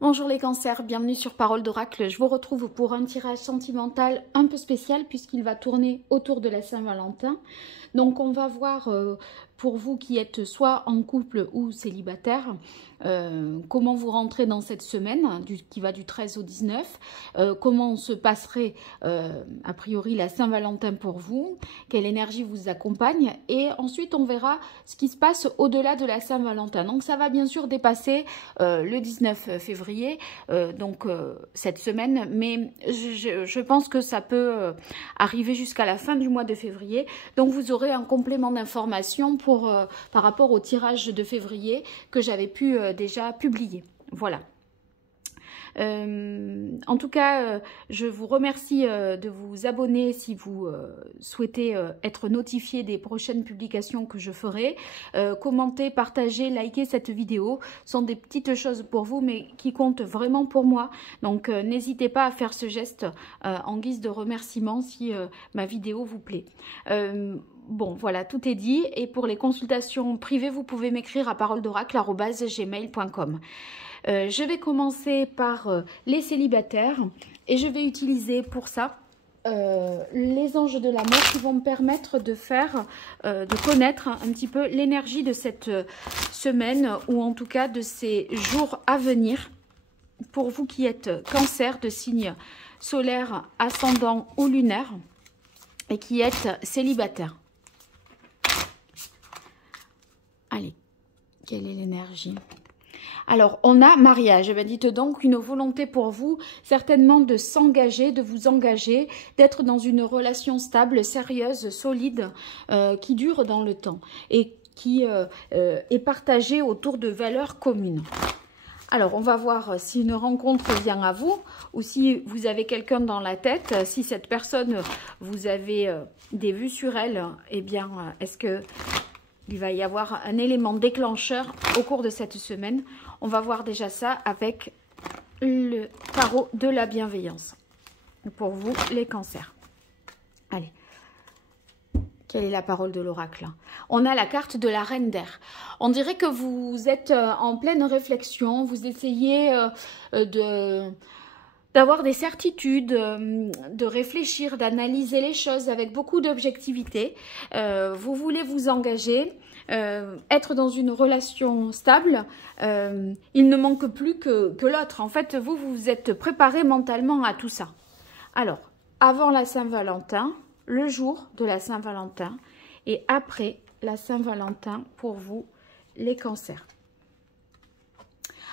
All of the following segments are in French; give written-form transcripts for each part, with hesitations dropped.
Bonjour les cancers, bienvenue sur Parole d'Oracle. Je vous retrouve pour un tirage sentimental un peu spécial puisqu'il va tourner autour de la Saint-Valentin. Donc on va voir pour vous qui êtes soit en couple ou célibataire, comment vous rentrez dans cette semaine qui va du 13 au 19, comment se passerait a priori la Saint-Valentin pour vous, quelle énergie vous accompagne, et ensuite on verra ce qui se passe au-delà de la Saint-Valentin. Donc ça va bien sûr dépasser le 19 février, cette semaine, mais je pense que ça peut arriver jusqu'à la fin du mois de février. Donc vous aurez un complément d'information par rapport au tirage de février que j'avais pu déjà publier. Voilà. En tout cas, je vous remercie de vous abonner si vous souhaitez être notifié des prochaines publications que je ferai. Commentez, partagez, likez cette vidéo. Ce sont des petites choses pour vous, mais qui comptent vraiment pour moi. Donc, n'hésitez pas à faire ce geste en guise de remerciement si ma vidéo vous plaît. Bon, voilà, tout est dit. Et pour les consultations privées, vous pouvez m'écrire à paroled'oracle@gmail.com. Je vais commencer par les célibataires et je vais utiliser pour ça les anges de l'amour qui vont me permettre de connaître un petit peu l'énergie de cette semaine ou en tout cas de ces jours à venir pour vous qui êtes cancer de signe solaire, ascendant ou lunaire et qui êtes célibataire. Allez, quelle est l'énergie ? Alors, on a mariage. Ben, dites donc une volonté pour vous, certainement de s'engager, de vous engager, d'être dans une relation stable, sérieuse, solide, qui dure dans le temps et qui est partagée autour de valeurs communes. Alors, on va voir si une rencontre vient à vous ou si vous avez quelqu'un dans la tête. Si cette personne, vous avez des vues sur elle, eh bien, est-ce que il va y avoir un élément déclencheur au cours de cette semaine? On va voir déjà ça avec le tarot de la bienveillance. Pour vous, les cancers. Allez. Quelle est la parole de l'oracle? On a la carte de la reine d'air. On dirait que vous êtes en pleine réflexion. Vous essayez d'avoir des certitudes, de réfléchir, d'analyser les choses avec beaucoup d'objectivité. Vous voulez vous engager, être dans une relation stable. Il ne manque plus que l'autre. En fait, vous vous êtes préparé mentalement à tout ça. Alors, avant la Saint-Valentin, le jour de la Saint-Valentin et après la Saint-Valentin pour vous, les cancers.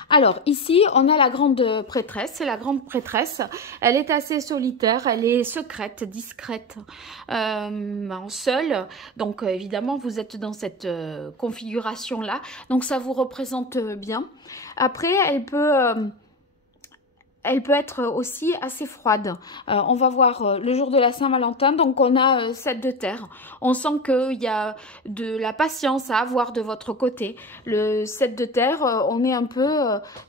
Alors, ici, on a la grande prêtresse. C'est la grande prêtresse. Elle est assez solitaire. Elle est secrète, discrète, seule. Donc, évidemment, vous êtes dans cette configuration-là. Donc, ça vous représente bien. Après, elle peut être aussi assez froide. On va voir le jour de la Saint-Valentin. Donc, on a 7 de terre. On sent qu'il y a de la patience à avoir de votre côté. Le 7 de terre, on est un peu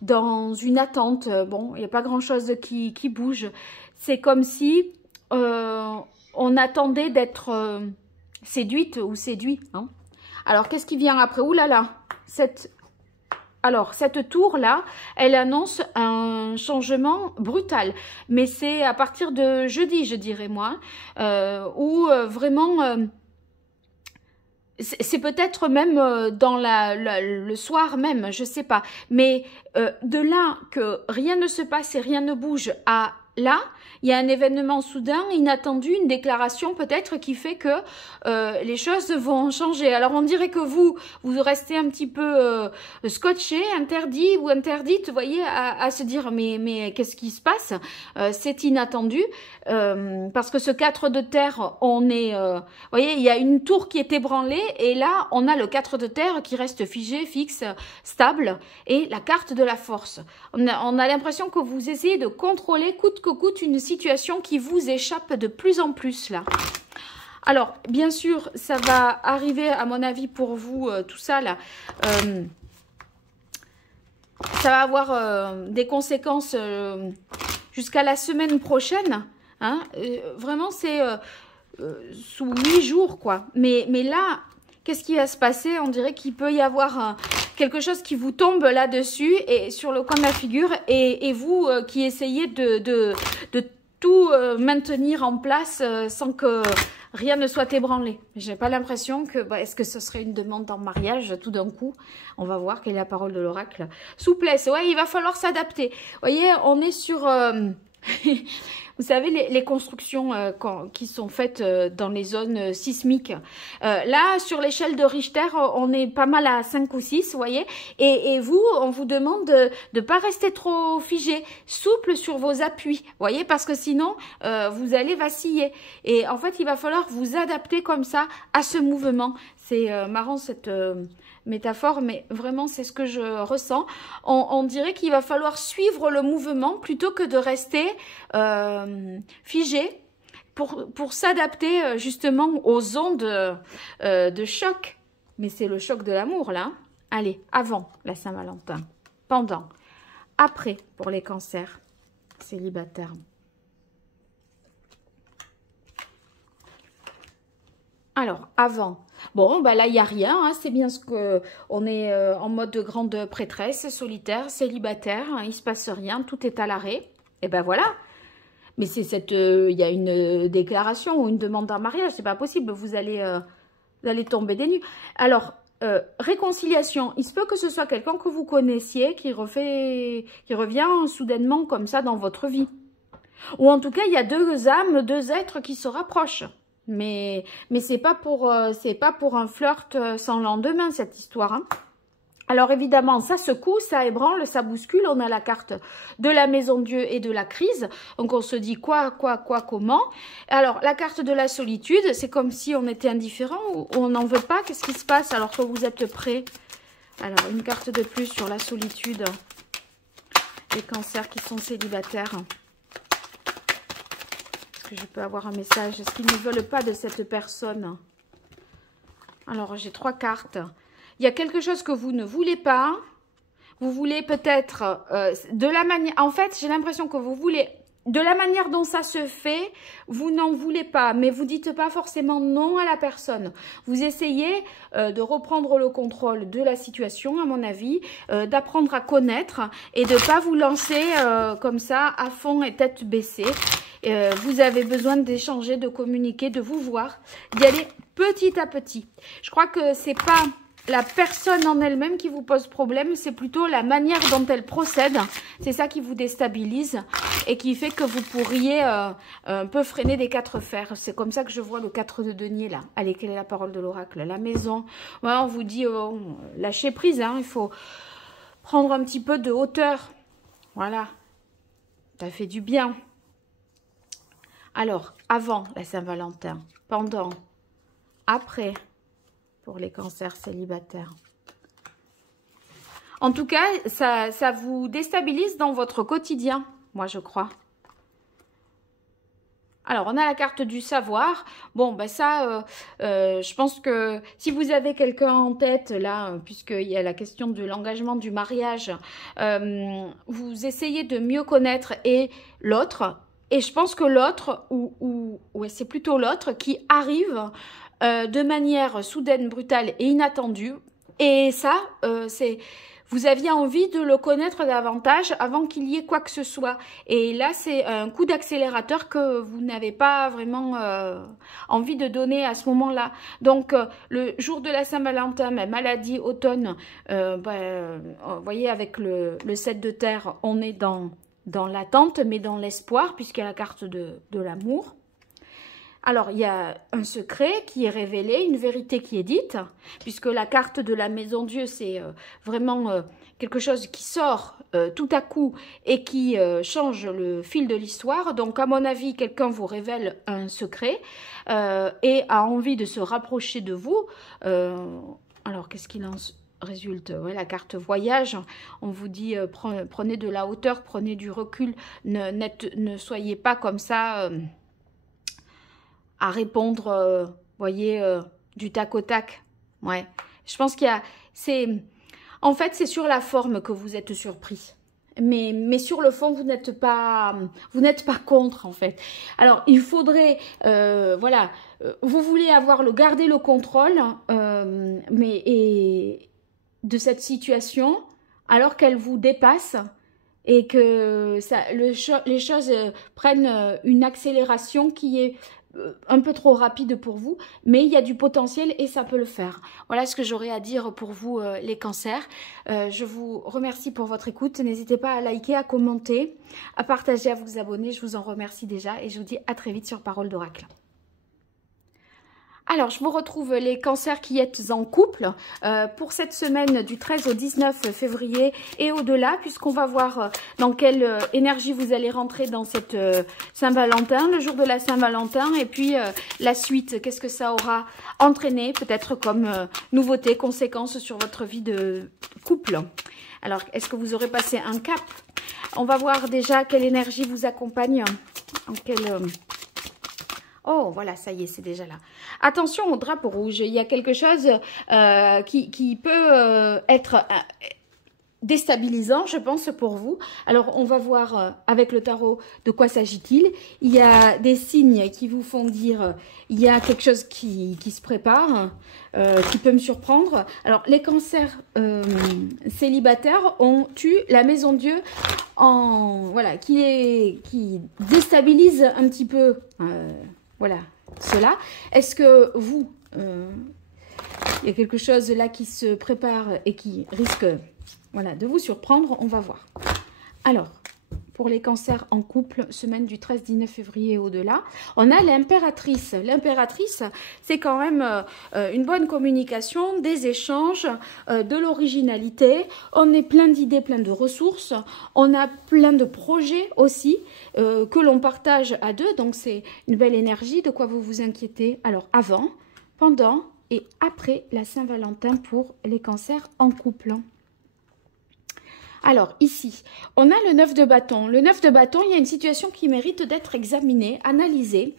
dans une attente. Bon, il n'y a pas grand-chose qui bouge. C'est comme si on attendait d'être séduite ou séduit. Hein. Alors, qu'est-ce qui vient après? Ouh là là, Alors, cette tour-là, elle annonce un changement brutal. Mais c'est à partir de jeudi, je dirais moi, où vraiment, c'est peut-être même dans le soir même, je ne sais pas. Mais de là que rien ne se passe et rien ne bouge à là, il y a un événement soudain, inattendu, une déclaration peut-être qui fait que les choses vont changer. Alors on dirait que vous restez un petit peu scotché, interdit ou interdite, vous voyez, à se dire mais qu'est-ce qui se passe? C'est inattendu parce que ce 4 de terre, on est, vous voyez, il y a une tour qui est ébranlée et là on a le 4 de terre qui reste figé, fixe, stable et la carte de la force. On a l'impression que vous essayez de contrôler coûte que coûte une situation qui vous échappe de plus en plus là. Alors, bien sûr, ça va arriver, à mon avis, pour vous, tout ça là. Ça va avoir des conséquences jusqu'à la semaine prochaine. Hein. Vraiment, c'est sous 8 jours, quoi. Mais là, qu'est-ce qui va se passer? On dirait qu'il peut y avoir quelque chose qui vous tombe là-dessus et sur le coin de la figure et vous qui essayez de tout maintenir en place sans que rien ne soit ébranlé. J'ai pas l'impression que... est-ce que ce serait une demande en mariage tout d'un coup? On va voir quelle est la parole de l'oracle. Souplesse, ouais, il va falloir s'adapter. Vous voyez, on est sur... vous savez, les constructions qui sont faites dans les zones sismiques. Là, sur l'échelle de Richter, on est pas mal à 5 ou 6, vous voyez. Et vous, on vous demande de ne pas rester trop figé, souple sur vos appuis, vous voyez, parce que sinon, vous allez vaciller. Et en fait, il va falloir vous adapter comme ça à ce mouvement. C'est marrant cette... métaphore, mais vraiment c'est ce que je ressens. On dirait qu'il va falloir suivre le mouvement plutôt que de rester figé pour s'adapter justement aux ondes de choc. Mais c'est le choc de l'amour là. Allez, avant la Saint-Valentin, pendant, après pour les cancers célibataires. Alors, avant. Bon, bah là, il n'y a rien. Hein, c'est bien ce que... On est en mode de grande prêtresse, solitaire, célibataire. Hein, il ne se passe rien. Tout est à l'arrêt. Et ben voilà. Mais c'est cette... Il y a une déclaration ou une demande en mariage. C'est pas possible. Vous allez tomber des nues. Alors, réconciliation. Il se peut que ce soit quelqu'un que vous connaissiez qui revient soudainement comme ça dans votre vie. Ou en tout cas, il y a deux âmes, deux êtres qui se rapprochent. Mais c'est pas pour un flirt sans lendemain, cette histoire. Hein. Alors évidemment, ça secoue, ça ébranle, ça bouscule. On a la carte de la maison Dieu et de la crise. Donc on se dit quoi, comment. Alors la carte de la solitude, c'est comme si on était indifférent ou on n'en veut pas. Qu'est-ce qui se passe alors que vous êtes prêt? Alors une carte de plus sur la solitude. Les cancers qui sont célibataires. Je peux avoir un message. Est-ce qu'ils ne veulent pas de cette personne? Alors, j'ai 3 cartes. Il y a quelque chose que vous ne voulez pas. Vous voulez peut-être de la manière... En fait, j'ai l'impression que vous voulez... De la manière dont ça se fait, vous n'en voulez pas, mais vous dites pas forcément non à la personne. Vous essayez de reprendre le contrôle de la situation, à mon avis, d'apprendre à connaître et de ne pas vous lancer comme ça à fond et tête baissée. Vous avez besoin d'échanger, de communiquer, de vous voir, d'y aller petit à petit. Je crois que c'est pas la personne en elle-même qui vous pose problème, c'est plutôt la manière dont elle procède. C'est ça qui vous déstabilise et qui fait que vous pourriez un peu freiner des 4 fers. C'est comme ça que je vois le 4 de denier là. Allez, quelle est la parole de l'oracle? La maison. Ouais, on vous dit lâchez prise, hein, il faut prendre un petit peu de hauteur. Voilà, ça fait du bien. Alors, avant la Saint-Valentin, pendant, après, pour les cancers célibataires. En tout cas, ça vous déstabilise dans votre quotidien, moi je crois. Alors, on a la carte du savoir. Bon, ben ça, je pense que si vous avez quelqu'un en tête, là, puisqu'il y a la question de l'engagement du mariage, vous essayez de mieux connaître et l'autre. Et je pense que l'autre, ouais, c'est plutôt l'autre qui arrive de manière soudaine, brutale et inattendue. Et ça, c'est... Vous aviez envie de le connaître davantage avant qu'il y ait quoi que ce soit. Et là, c'est un coup d'accélérateur que vous n'avez pas vraiment envie de donner à ce moment-là. Donc, le jour de la Saint-Valentin, maladie, automne, vous voyez, avec le 7 de terre, on est dans l'attente, mais dans l'espoir, puisqu'il y a la carte de l'amour. Alors, il y a un secret qui est révélé, une vérité qui est dite, puisque la carte de la maison Dieu, c'est vraiment quelque chose qui sort tout à coup et qui change le fil de l'histoire. Donc, à mon avis, quelqu'un vous révèle un secret et a envie de se rapprocher de vous. Alors, qu'est-ce qu'il en résulte? Ouais, la carte voyage, on vous dit prenez de la hauteur, prenez du recul, ne soyez pas comme ça... à répondre, voyez, du tac au tac. Ouais. Je pense qu'il y a... En fait, c'est sur la forme que vous êtes surpris. Mais sur le fond, vous n'êtes pas contre, en fait. Alors, il faudrait... voilà. Vous voulez garder le contrôle, mais de cette situation alors qu'elle vous dépasse et que les choses prennent une accélération qui est un peu trop rapide pour vous, mais il y a du potentiel et ça peut le faire. Voilà ce que j'aurais à dire pour vous les cancers. Je vous remercie pour votre écoute. N'hésitez pas à liker, à commenter, à partager, à vous abonner. Je vous en remercie déjà et je vous dis à très vite sur Parole d'Oracle. Alors, je vous retrouve les cancers qui êtes en couple pour cette semaine du 13 au 19 février et au-delà, puisqu'on va voir dans quelle énergie vous allez rentrer dans cette Saint-Valentin, le jour de la Saint-Valentin, et puis la suite, qu'est-ce que ça aura entraîné, peut-être comme nouveauté, conséquence sur votre vie de couple. Alors, est-ce que vous aurez passé un cap? On va voir déjà quelle énergie vous accompagne, en quelle... Oh, voilà, ça y est, c'est déjà là. Attention au drapeau rouge. Il y a quelque chose qui peut être déstabilisant, je pense, pour vous. Alors, on va voir avec le tarot de quoi s'agit-il. Il y a des signes qui vous font dire il y a quelque chose qui se prépare, qui peut me surprendre. Alors, les cancers célibataires ont eu la maison Dieu voilà, qui déstabilise un petit peu... voilà, cela. Est-ce que vous, il y a quelque chose là qui se prépare et qui risque voilà, de vous surprendre? On va voir. Alors, pour les cancers en couple, semaine du 13-19 février au-delà, on a l'impératrice. L'impératrice, c'est quand même une bonne communication, des échanges, de l'originalité. On est plein d'idées, plein de ressources. On a plein de projets aussi que l'on partage à deux. Donc, c'est une belle énergie. De quoi vous vous inquiétez? Alors, avant, pendant et après la Saint-Valentin pour les cancers en couple. Alors, ici, on a le 9 de bâton. Le 9 de bâton, il y a une situation qui mérite d'être examinée, analysée.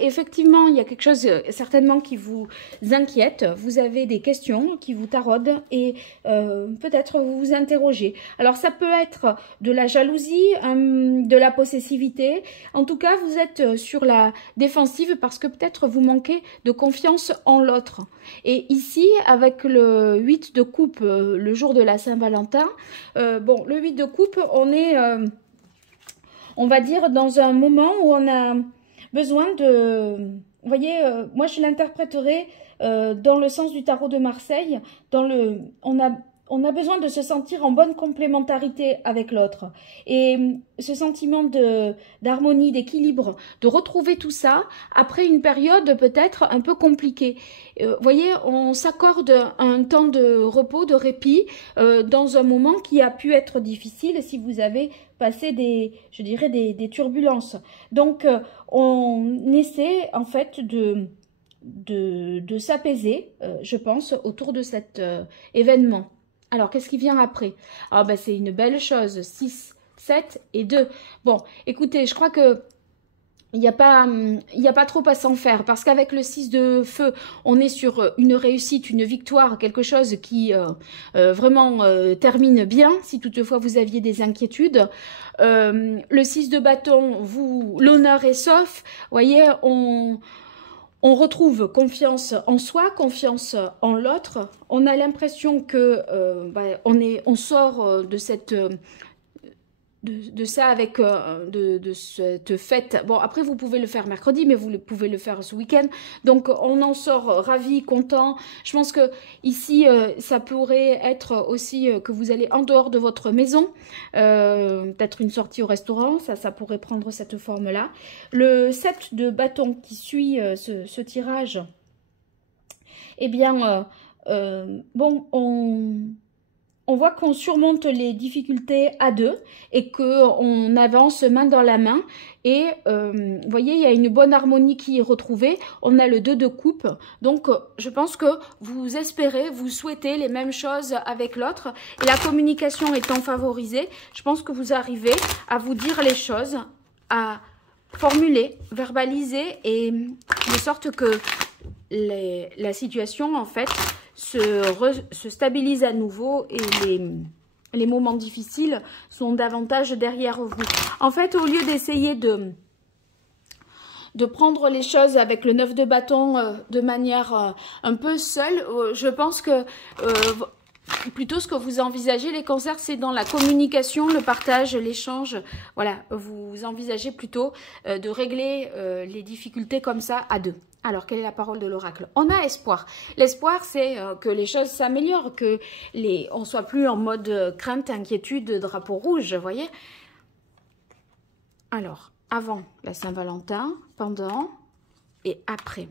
Effectivement, il y a quelque chose certainement qui vous inquiète. Vous avez des questions qui vous taraudent et peut-être vous vous interrogez. Alors, ça peut être de la jalousie, de la possessivité. En tout cas, vous êtes sur la défensive parce que peut-être vous manquez de confiance en l'autre. Et ici, avec le 8 de coupe, le jour de la Saint-Valentin, bon, le 8 de coupe, on est, on va dire, dans un moment où on a besoin de... Vous voyez, moi, je l'interpréterai dans le sens du tarot de Marseille. On a besoin de se sentir en bonne complémentarité avec l'autre. Et ce sentiment d'harmonie, d'équilibre, de retrouver tout ça après une période peut-être un peu compliquée. Vous voyez, on s'accorde un temps de repos, de répit, dans un moment qui a pu être difficile si vous avez passé je dirais, des turbulences. Donc, on essaie en fait de s'apaiser, je pense, autour de cet événement. Alors, qu'est-ce qui vient après? Ah, ben, c'est une belle chose. 6, 7 et 2. Bon, écoutez, je crois que il n'y a pas trop à s'en faire. Parce qu'avec le 6 de feu, on est sur une réussite, une victoire, quelque chose qui vraiment termine bien, si toutefois vous aviez des inquiétudes. Le 6 de bâton, l'honneur est sauf. Vous voyez, on retrouve confiance en soi, confiance en l'autre. On a l'impression que on sort de cette ça avec de cette fête. Bon, après vous pouvez le faire mercredi, mais vous pouvez le faire ce week-end. Donc on en sort ravi, content. Je pense que ici ça pourrait être aussi que vous allez en dehors de votre maison, peut-être une sortie au restaurant, ça pourrait prendre cette forme-là. Le 7 de bâton qui suit ce tirage, eh bien, bon, on voit qu'on surmonte les difficultés à deux et qu'on avance main dans la main. Et vous voyez, il y a une bonne harmonie qui est retrouvée. On a le 2 de coupe. Donc, je pense que vous espérez, vous souhaitez les mêmes choses avec l'autre. Et la communication étant favorisée, je pense que vous arrivez à vous dire les choses, à formuler, verbaliser, et de sorte que la situation, en fait, se stabilise à nouveau et les moments difficiles sont davantage derrière vous. En fait, au lieu d'essayer de prendre les choses avec le 9 de bâton de manière un peu seule, je pense que plutôt ce que vous envisagez, les cancers, c'est dans la communication, le partage, l'échange. Voilà, vous envisagez plutôt de régler les difficultés comme ça à deux. Alors, quelle est la parole de l'oracle? On a espoir. L'espoir, c'est que les choses s'améliorent, que on soit plus en mode crainte, inquiétude, drapeau rouge, vous voyez? Alors, avant la Saint-Valentin, pendant et après.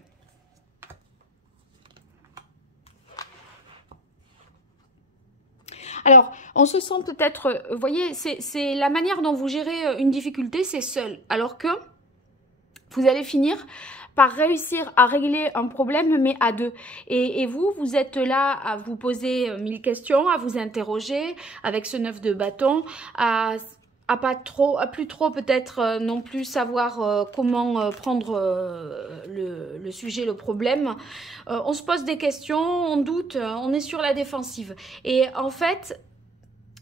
Alors, on se sent peut-être, vous voyez, c'est la manière dont vous gérez une difficulté, c'est seul. Alors que vous allez finir par réussir à régler un problème, mais à deux. Et vous êtes là à vous poser 1000 questions, à vous interroger avec ce 9 de bâton, à plus trop peut-être non plus savoir comment prendre le sujet, le problème. On se pose des questions, on doute, on est sur la défensive. Et en fait,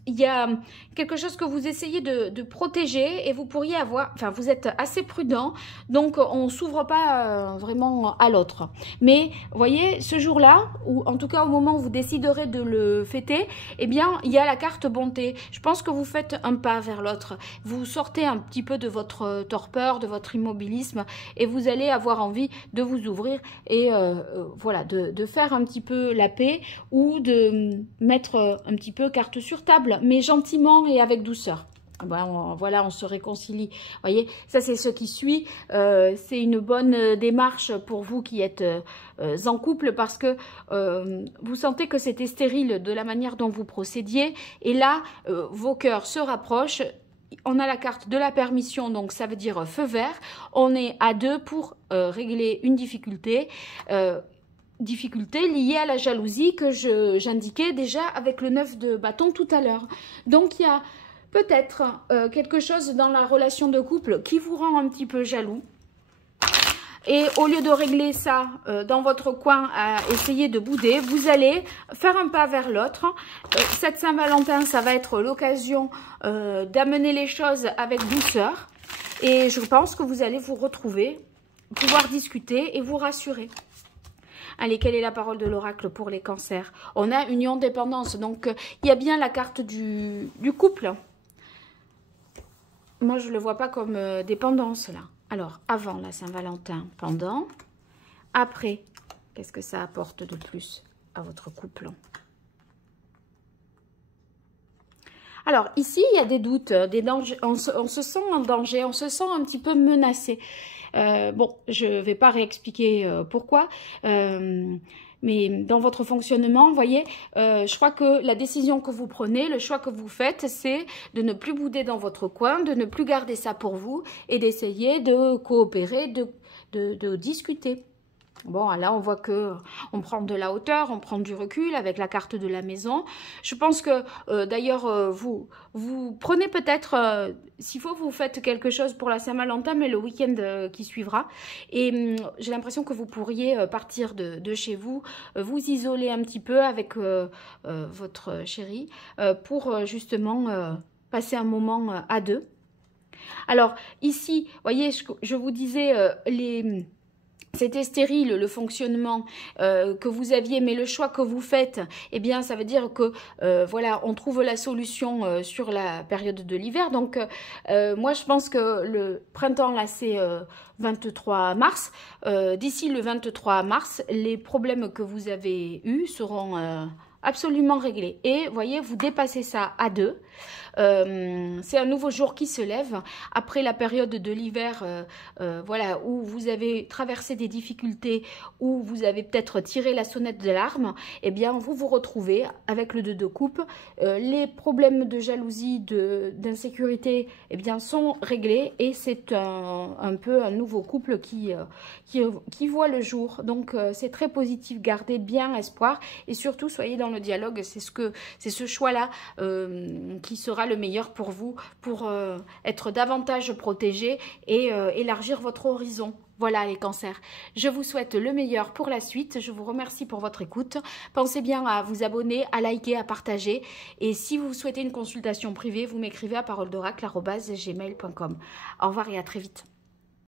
il y a quelque chose que vous essayez de protéger et vous pourriez avoir, enfin vous êtes assez prudent, donc on ne s'ouvre pas vraiment à l'autre. Mais vous voyez, ce jour-là, ou en tout cas au moment où vous déciderez de le fêter, eh bien il y a la carte bonté. Je pense que vous faites un pas vers l'autre. Vous sortez un petit peu de votre torpeur, de votre immobilisme et vous allez avoir envie de vous ouvrir et voilà, de faire un petit peu la paix ou de mettre un petit peu carte sur table, mais gentiment et avec douceur. Ben, voilà, on se réconcilie. Vous voyez, ça c'est ce qui suit. C'est une bonne démarche pour vous qui êtes en couple parce que vous sentez que c'était stérile de la manière dont vous procédiez. Et là, vos cœurs se rapprochent. On a la carte de la permission, donc ça veut dire feu vert. On est à deux pour régler une difficulté. Difficulté liée à la jalousie que j'indiquais déjà avec le 9 de bâton tout à l'heure. Donc il y a peut-être quelque chose dans la relation de couple qui vous rend un petit peu jaloux. Et au lieu de régler ça dans votre coin à essayer de bouder, vous allez faire un pas vers l'autre. Cette Saint-Valentin, ça va être l'occasion d'amener les choses avec douceur. Et je pense que vous allez vous retrouver, pouvoir discuter et vous rassurer. Allez, quelle est la parole de l'oracle pour les cancers? On a union-dépendance, donc il y a bien la carte du couple. Moi, je ne le vois pas comme dépendance, là. Alors, avant la Saint-Valentin, pendant. Après, qu'est-ce que ça apporte de plus à votre couple? Alors, ici, il y a des doutes, des dangers. On se sent en danger, on se sent un petit peu menacé. Bon, je ne vais pas réexpliquer pourquoi, mais dans votre fonctionnement, vous voyez, je crois que la décision que vous prenez, le choix que vous faites, c'est de ne plus bouder dans votre coin, de ne plus garder ça pour vous et d'essayer de coopérer, de discuter. Bon, là, on voit que on prend de la hauteur, on prend du recul avec la carte de la maison. Je pense que, d'ailleurs, vous prenez peut-être, s'il faut, vous faites quelque chose pour la Saint-Valentin, mais le week-end qui suivra. Et j'ai l'impression que vous pourriez partir de chez vous, vous isoler un petit peu avec votre chéri pour justement passer un moment à deux. Alors, ici, vous voyez, je vous disais, c'était stérile le fonctionnement que vous aviez, mais le choix que vous faites, eh bien, ça veut dire que voilà, on trouve la solution sur la période de l'hiver. Donc, moi, je pense que le printemps, là, c'est 23 mars. D'ici le 23 mars, les problèmes que vous avez eus seront absolument réglés. Et, vous voyez, vous dépassez ça à deux. C'est un nouveau jour qui se lève après la période de l'hiver, voilà, où vous avez traversé des difficultés, où vous avez peut-être tiré la sonnette d'alarme. Eh bien, vous vous retrouvez avec le 2 de coupe. Les problèmes de jalousie, d'insécurité, eh bien, sont réglés et c'est un peu un nouveau couple qui voit le jour. Donc, c'est très positif. Gardez bien espoir et surtout, soyez dans le dialogue. C'est ce choix-là qui sera le meilleur pour vous, pour être davantage protégé et élargir votre horizon. Voilà les cancers, je vous souhaite le meilleur pour la suite, je vous remercie pour votre écoute. Pensez bien à vous abonner, à liker, à partager et si vous souhaitez une consultation privée, vous m'écrivez à paroledoracle@gmail.com. Au revoir et à très vite.